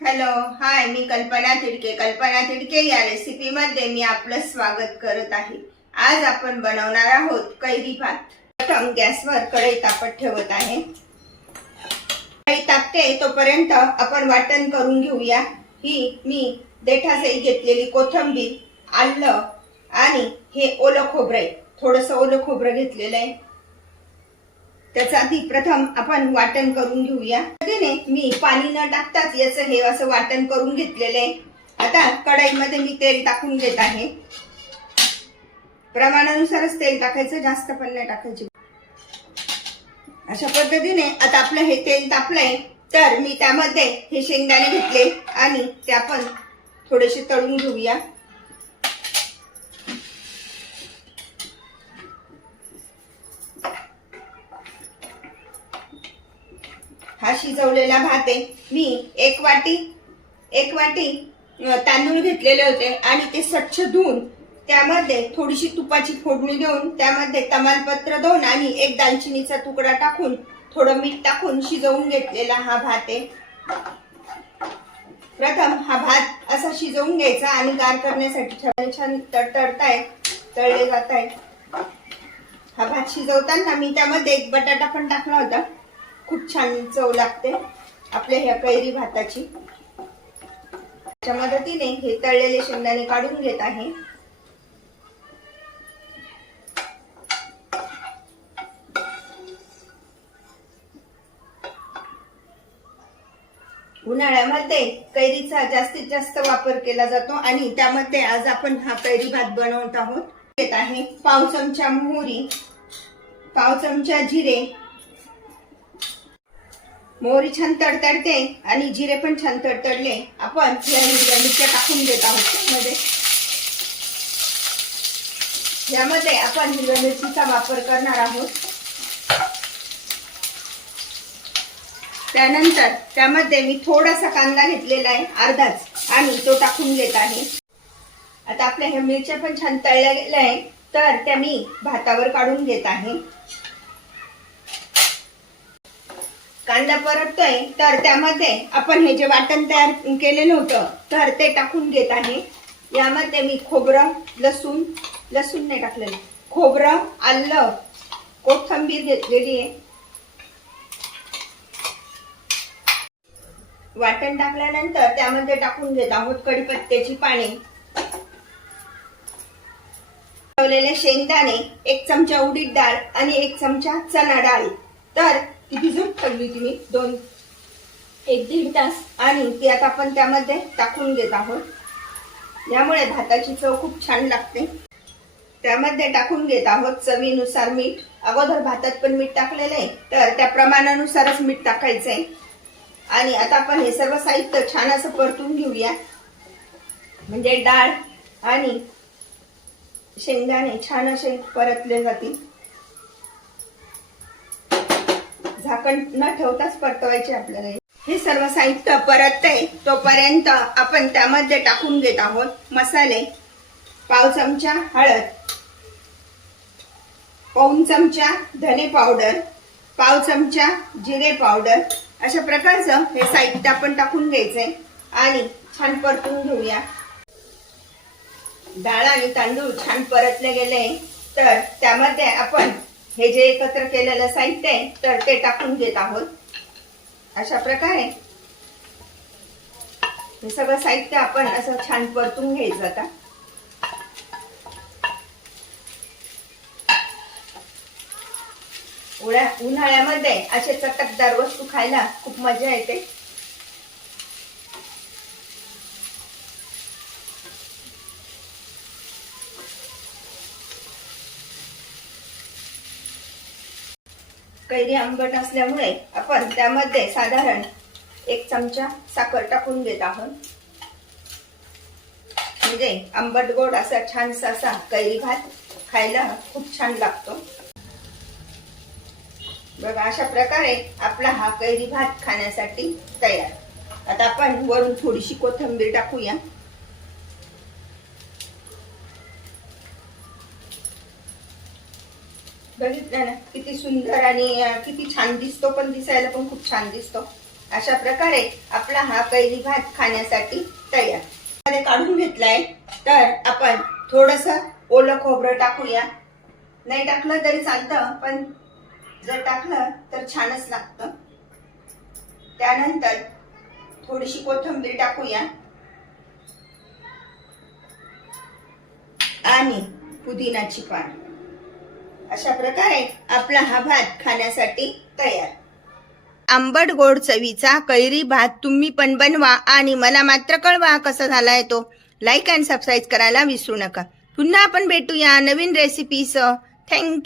Hello hi मी कल्पना तिडके. कल्पना तिडके या रेसिपीमध्ये मी आपलं स्वागत करत आहे. आज आपण बनवणार आहोत कैरी भात. प्रथम गॅसवर कढई तापत ठेवत आहे. कढई तापते तोपर्यंत आपण वाटण करून घेऊया. ही मी देठासही घेतलेली कोथंबीर आलं आणि हे ओलं खोबरं आहे. थोडंसं ओलं खोबरं घेतलेलं आहे. त्याचं आधी प्रथम आपण वाटण करून घेऊया. मी पाणी न टाकताच याचं हे असं वाटण करून घेतलेलं आहे. आता कढईमध्ये मी तेल टाकून घेत आहे. प्रमाणानुसारच तेल टाकायचं जास्त पण नाही टाकायचे. अशा पद्धतीने आता आपलं हे तेल तापलंय तर मी त्यामध्ये हे शेंगदाणे घेतले आणि ते आपण थोडेसे तळून घेऊया. हा शिजवलेला भात आहे. मी एक वाटी एक वाटी तांदूळ घेतलेले होते आणि ते स्वच्छ धुवून त्यामध्ये थोडीशी तुपाची फोडणी देऊन त्यामध्ये तमालपत्र देऊन आणि एक दालचिनीचा तुकडा टाकून थोडं मीठ टाकून शिजवून घेतलेला हा भात आहे. प्रथम हा भात असा शिजवून घ्यायचा आणि गार करण्यासाठी छान छान तडतडताय तळले जात आहे हा भात शिजवताना मी त्यामध्ये एक बटाटा पण टाकला होता. खूप छान चव लागते आपल्या ह्या कैरी भाताची. त्याच्या मदतीने हे तळलेले शेंगदाणे काढून घेत आहे. उन्हाळ्यामध्ये कैरीचा जास्तीत जास्त वापर केला जातो आणि त्यामध्ये आज आपण हा कैरी भात बनवत आहोत. घेत आहे पाव चमचा मोहरी पाव चमचा जिरे मोहरी छान तडतडते आणि जिरे पण छान तडतडले. आपण या हिरव्या मिरच्या टाकून देत आहोत त्यामध्ये. यामध्ये आपण हिरव्या मिरचीचा वापर करणार आहोत. त्यानंतर त्यामध्ये मी थोडासा कांदा घेतलेला आहे अर्धाच आणि तो टाकून घेत आहे. आता आपल्या ह्या मिरच्या पण छान तळल्या गेल्या आहे तर त्या मी भातावर काढून घेत आहे. कांदा परततोय तर त्यामध्ये आपण हे जे वाटण तयार केलेलं होतं तर ते टाकून घेत आहे. यामध्ये मी खोबरं लसूण लसूण नाही टाकलेलं खोबरं आलं कोथंबीर घेतलेली आहे. वाटण टाकल्यानंतर त्यामध्ये टाकून घेत आहोत कढीपत्त्याची पाने. ठेवलेले शेंगदाणे एक चमचा उडीद डाळ आणि एक चमचा चणा डाळ. तर ती भिजून ठेवली होती मी दोन. एक दीड तास. आणि ती आता आपण त्यामध्ये टाकून घेत आहोत. यामुळे भाताची चव खूप छान लागते. त्यामध्ये टाकून घेत आहोत चवीनुसार मीठ. अगोदर भातात पण मीठ टाकलेलं आहे तर त्या प्रमाणानुसारच मीठ टाकायचंय. आणि आता आपण हे सर्व साहित्य छान असं परतून घेऊया. म्हणजे डाळ आणि शेंगदाणे छान असे परतले जातील. झाकण न ठेवताच परतवायचे आपल्याला. हे. सर्व साहित्य परतते तोपर्यंत आपण त्यामध्ये टाकून घेत आहोत मसाले. पाव चमचा हळद. पाऊन चमचा धने पावडर. पाव चमचा जिरे पावडर. अशा प्रकारचं हे साहित्य आपण टाकून घ्यायचंय. आणि छान परतून घेऊया. डाळ आणि तांदूळ छान परतले गेले तर त्यामध्ये आपण हे जे एकत्र केलेलं साहित्य आहे तर ते टाकून घेत आहोत. अशा प्रकारे. हे सगळं साहित्य आपण असं छान परतून घ्यायचं आता. उन्हाळ्यामध्ये असे चटकदार वस्तू खायला खूप मजा येते. कैरी आंबट असल्यामुळे आपण त्यामध्ये साधारण एक चमचा साखर टाकून घेत आहोत. म्हणजे आंबट गोड असा छानसा असा कैरी भात खायला खूप छान लागतो. बघा अशा प्रकारे आपला हा कैरी भात खाण्यासाठी तयार. आता आपण वरून थोडीशी कोथिंबीर टाकूया. बघितलं ना किती सुंदर आणि किती छान दिसतो पण दिसायला पण खूप छान दिसतो. अशा प्रकारे आपला हा कैरी भात खाण्यासाठी तयार. मध्ये काढून घेतलाय तर आपण थोडस ओलं खोबरं टाकूया. नाही टाकलं तरी चालतं पण जर टाकलं तर छानच लागतं. त्यानंतर थोडीशी कोथिंबीर टाकूया. आणि पुदिनाची पान. अशा प्रकारे आपला हा भात खाण्यासाठी तयार. आंबट गोड चवीचा कैरी भात तुम्ही पण बनवा आणि मला मात्र कळवा कसा झालाय तो. लाईक अँड सबस्क्राईब करायला विसरू नका. पुन्हा आपण भेटूया नवीन रेसिपीसह थँक्यू